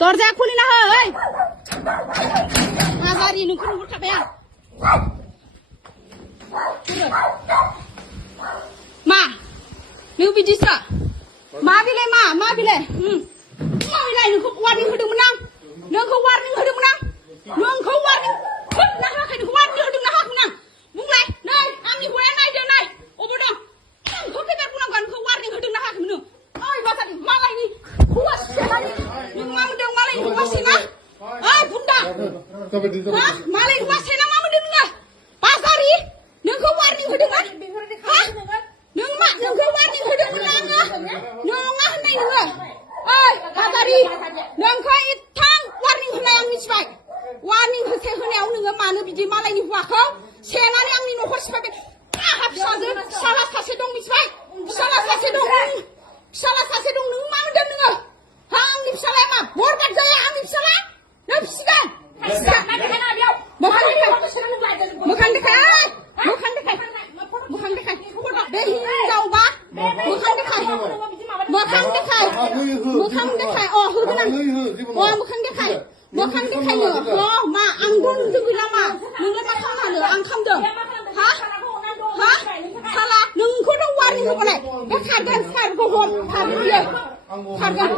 दरजा खुलिना हो ओइ हाजारि नोंखौ नुहुरखाबाय आं मा नों बिदिसो मा बिलाय मा बिलाय मा बिलाय नोंखौ वार्निं होदोंमोन आं नोंखौ वार्निं होदोंमोन आं नोंखौ वार्निं होदोंना होआखै नोंखौ वार्निं होदोंना होआखैमोन आं बुंलाय नै आंनि हौवाया नायदो नाय अबाव दं नोंखौ फैबाय बुंनांगौ नोंखौ वार्निं होदोंना होआखैमोन नों ओइ बाजारि मालायनि हौवा सेनानि नों मा मोनदों मालायनि हौवा सेना ओइ बुन्दा मालायनि हौवा सेना मा मोनदों नोङो बाजारि नोंखौ वार्निं होदोंमोन नों मा नोंखौ वार्निं होदोंमोन आङो नङा होननाय नोङो ओइ बाजारि नोंखौ एथां वार्निं होनाय आं मिथिबाय वार्निं होनायाव नोङो मानो बिदि मालायनि हौवाखौ सेनानै आंनि न'खर सिफायबाय आंहा फिसाला सासे दं मिथिबाय फिसाला सासे दं नों मा मोनदों नोङो हा आंनि फिसालाया मा बरबाद जाया आंनि फिसाला नों फिसिगोन मोखां देखाय बे हिनजावबा मोखां देखाय होगोन आं मोखां देखायनो मा आं दंजों गैला मा नोंलाय मा खालामनो आं खालामदों हा साला नोंखौथ' वार्निं होबालाय बे खारगोन सारखौ हम खारगोन